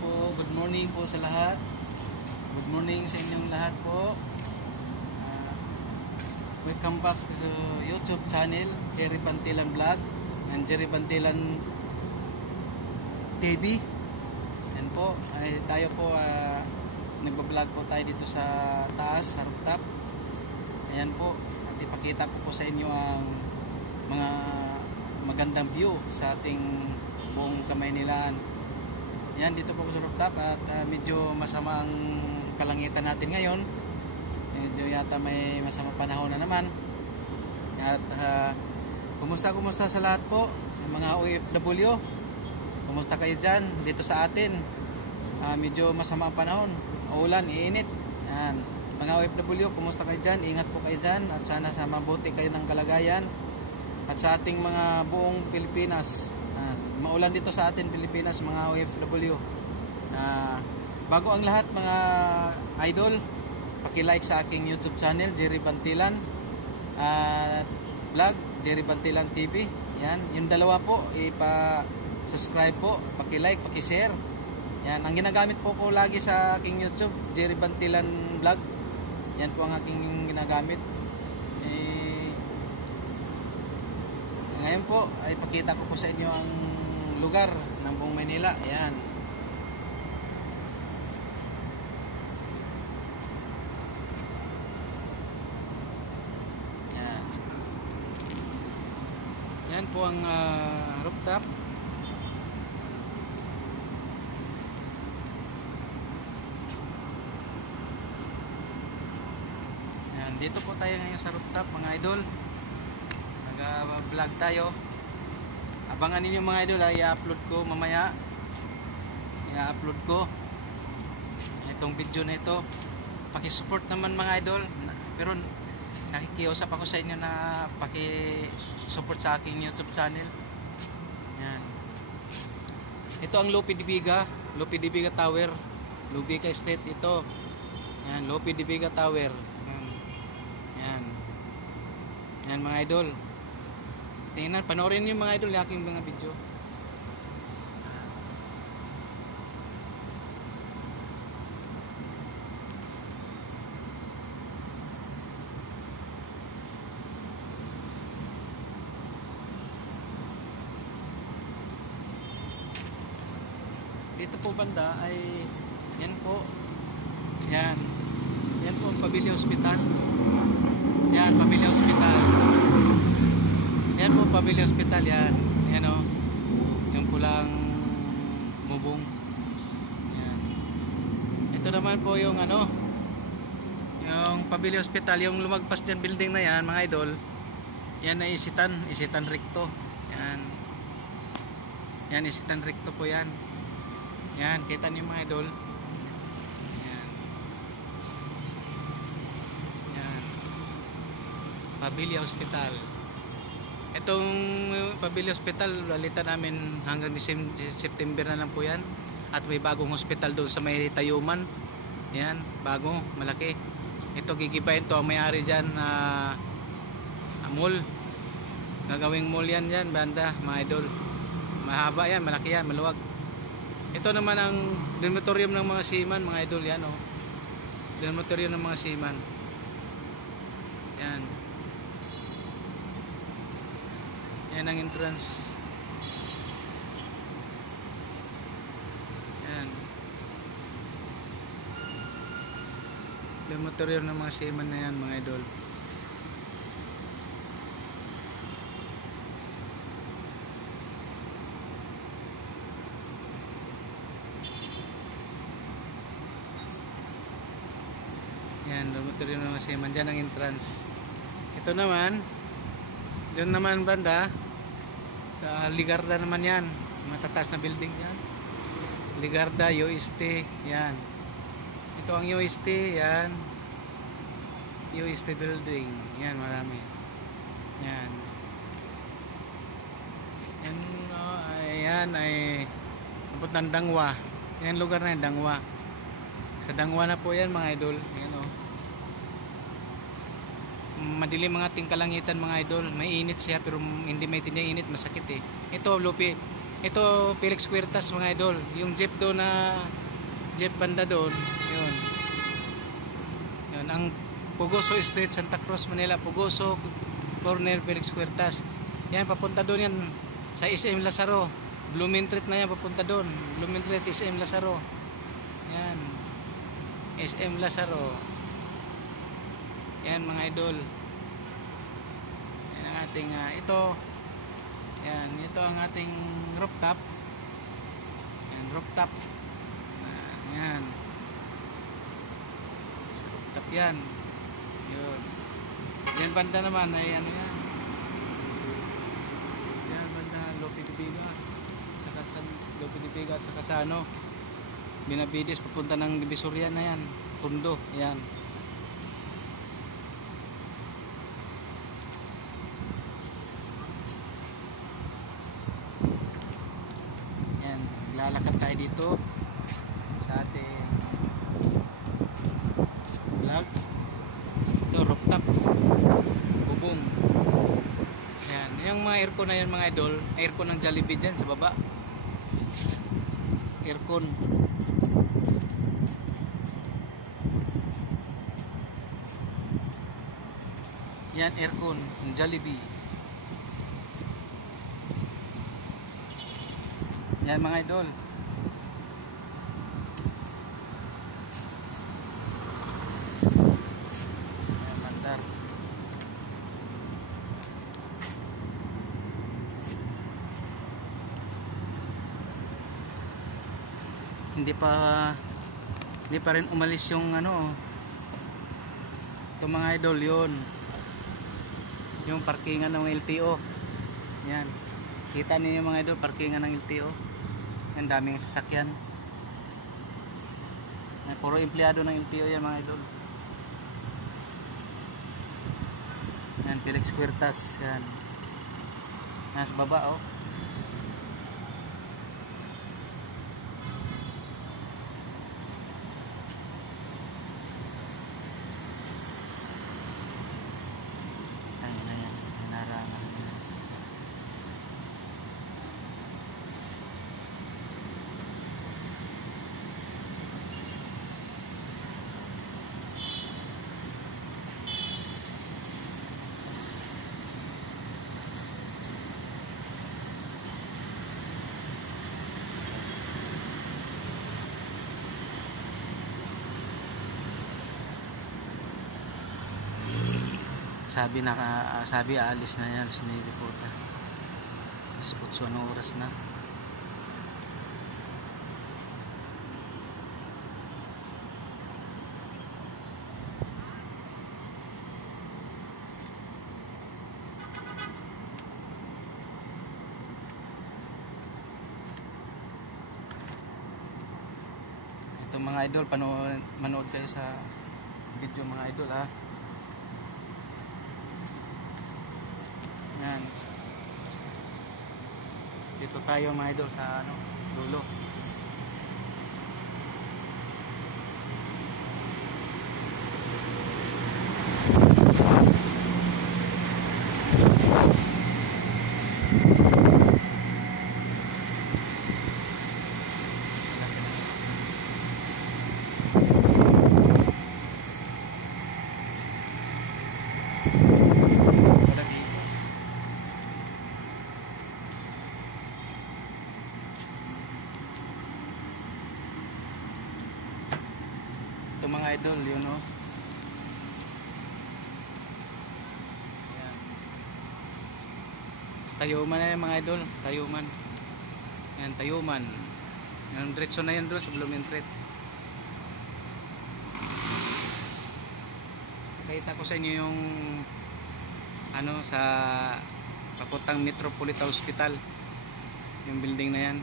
po. Good morning po sa lahat. Good morning sa inyong lahat po. Welcome back sa YouTube channel, Jerry Bantilan Vlog and Jerry Bantilan TV. Yan po, tayo po nagbablog po tayo dito sa taas, sa rooftop. Ayan po, at ipakita ko po sa inyo ang mga magandang view sa ating buong Kamaynilaan. Yan, dito po sa rooftop at medyo masama ang kalangitan natin ngayon. Medyo yata may masama panahon na naman. At kumusta sa lahat po, sa mga OFW. Kumusta kayo dyan dito sa atin? Medyo masama ang panahon, ulan, iinit. Yan. Mga OFW, kumusta kayo dyan? Ingat po kayo dyan at sana sa mabuti kayo ng kalagayan. At sa ating mga buong Pilipinas, maulan dito sa atin Pilipinas, mga OFW. Bago ang lahat mga idol, paki-like sa aking YouTube channel, Jerry Bantilan Vlog, Jerry Bantilan TV. Yan, yung dalawa po, ipa-subscribe po, paki-like, paki-share. Yan, ang ginagamit po ko lagi sa aking YouTube, Jerry Bantilan Vlog. Yan po ang aking ginagamit. Ngayon po ay pakita ko po sa inyo ang lugar ng buong Maynila. Ayan. Ayan. Ayan po ang rooftop. Ayan. Dito po tayo ngayon sa rooftop mga idol. Nag-vlog tayo. Abangan ninyo mga idol, i-upload ko mamaya. I-upload ko itong video na ito. Paki-support naman mga idol. Pero nakikiusap ako sa inyo na paki-support sa aking YouTube channel. Yan. Ito ang Lope de Vega Tower. Lubica Estate ito. Yan, Lope de Vega Tower. Yan. Yan mga idol. Tingnan, panoorin niyo mga idol yung aking mga video. Dito po banda ay yan po. Yan. Yan po ang Pamilya Hospital. Yan, Pamilya Hospital. Yan po, Pamilya Hospital, yan. Yan o. Yung pulang bubong. Yan. Ito naman po yung ano, yung Pamilya Hospital, yung lumagpas dyan building na yan, mga idol. Yan ay Isitan Recto. Yan. Yan, Isitan Recto po yan. Yan, kita niyo mga idol. Yan. Yan. Pamilya Hospital. Itong Pamilya Hospital, lalitan namin hanggang September na lang po yan. At may bagong hospital doon sa may Tayuman. Yan, bago, malaki. Ito gigibahin to, ang may-ari dyan, mall. Gagawing mall yan dyan, banda, mga idol. Mahaba yan, malaki yan, maluwag. Ito naman ang dormitorium ng mga seaman, mga idol, yan o. Dormitorium ng mga seaman. Yan. Yan ang entrance. Yan. Dormitorium ng mga seaman na yan, mga idol. Yan, dormitorium ng mga seaman. Diyan ang entrance. Ito naman, doon naman banda, sa Ligarda naman yan, matataas na building yan. Ligarda, UST, yan. Ito ang UST, yan. UST building, yan, marami. Yan. Yan, ayan ay napunta ng Dangwa. Yan lugar na yan, Dangwa. Sa Dangwa na po yan mga idol. Yan o. Madilim mga ating kalangitan mga idol. May init siya pero hindi may tinay init, masakit eh. Ito Lope Ito Felix Huertas mga idol. Yung jeep doon na jeep banda doon, yun. Yun ang Pugoso Street, Santa Cruz, Manila. Pugoso Corner, Felix Huertas. Yan, papunta doon yan sa SM Lazaro. Blooming Street na yan, papunta doon. Blooming Street, SM Lazaro. Yan. SM Lazaro. Yan mga idol. Yan ang ating ito. Yan, ito ang ating rooftop. Yan, rooftop. Yan. Sa rooftop yan. Yun. Yan banda naman ay ano yan. Yan banda Lope de Vega. Saka sa Lope de Vega at saka sa ano Benavides papunta ng Divisoria na yan. Tondo. Yan. Lalakad tayo dito sa ating vlog. Ito rooftop bubong. Yan, yung mga aircon na yan mga idol, aircon ng Jollibee dyan sa baba. Aircon. Yan aircon ng Jollibee. Yan mga idol. Yan mandar. Hindi pa rin umalis yung ano. Ito mga idol yun. Yung parkingan ng LTO. Yan. Kita niyo mga idol, parkingan ng LTO. Ang daming sasakyan. Puro empleyado ng LTO yan mga idol. Yan, Felix Huertas. Yan. Nasa baba oh. Ayan na yan. Narangan. Sabi aalis na yan, alas 9 po ta. Alas 8 anong oras na. Ito mga idol, manood kayo sa video mga idol ha. Yan. Dito tayo mga idol sa ano, dulo. Ito mga idol, yun o. Ayan. Tayuman na yan mga idol. Tayuman. Ayan, Tayuman. Yan, diretso na yan doon sa Blooming Street. Nakita ko sa inyo yung ano sa papuntang Metropolitan Hospital. Yung building na yan.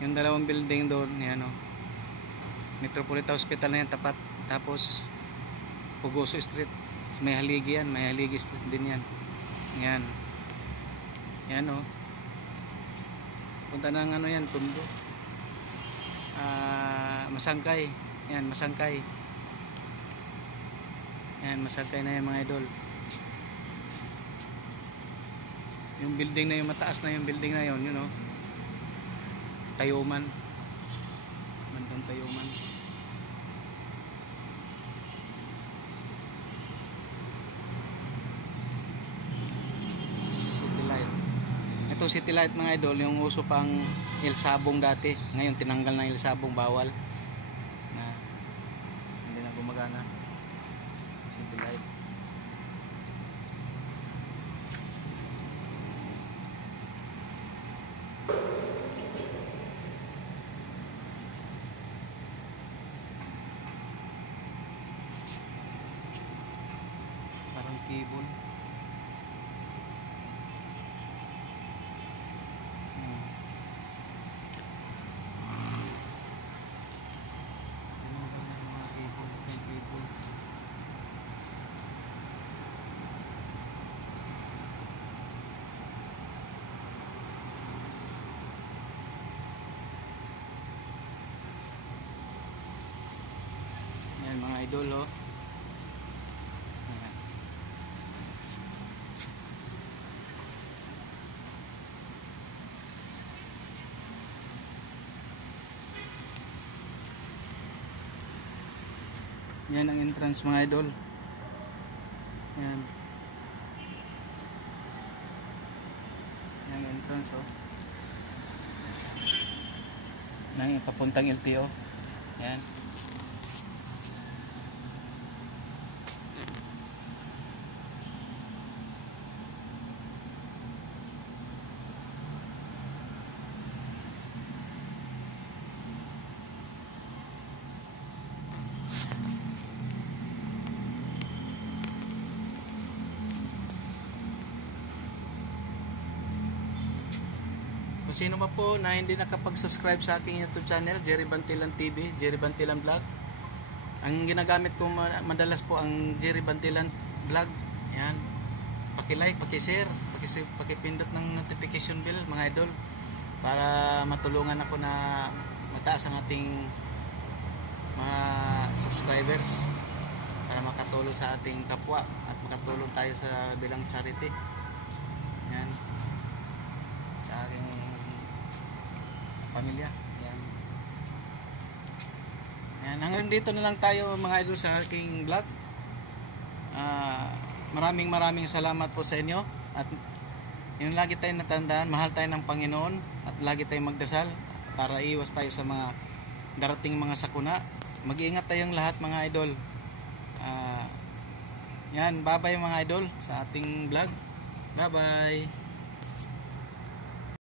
Yung dalawang building doon, yan o. Metropolitan Hospital na yan, tapat. Tapos, Pugoso Street. May haligi yan, may haligi street din yan. Yan. Yan o. Punta ng ano yan, Tondo. Masangkay. Yan, Masangkay. Yan, Masangkay na yan mga idol. Yung building na yung mataas na yung building na yun, you know. Tayuman. Bandang Tayuman. City Light. Ito City Light mga idol, yung uso pang El Sabong dati. Ngayon tinanggal na El Sabong, bawal. Na hindi na gumagana. City Light. Parang cable. Yan mga idol, oh. Ayan. Yan ang entrance mga idol. Yan. Yan ang entrance, oh. Yan yung papuntang LTO. Yan. Kung sino pa po na hindi nakapag-subscribe sa aking YouTube channel, Jerry Bantilan TV, Jerry Bantilan Vlog. Ang ginagamit ko madalas po ang Jerry Bantilan Vlog. Yan. Paki-like, paki-share, paki-pindot ng notification bell mga idol para matulungan ako na mataas ang ating mga subscribers para makatulong sa ating kapwa at makatulong tayo sa bilang charity. Yan. Sa aking pamilya. Yan. Yan. Hanggang dito na lang tayo mga idol sa aking vlog. Maraming salamat po sa inyo. At yun, lagi tayong natandaan, mahal tayo ng Panginoon at lagi tayong magdasal para iwas tayo sa mga darating mga sakuna. Mag-iingat tayong lahat mga idol. Yan, bye bye mga idol sa ating vlog. Bye bye.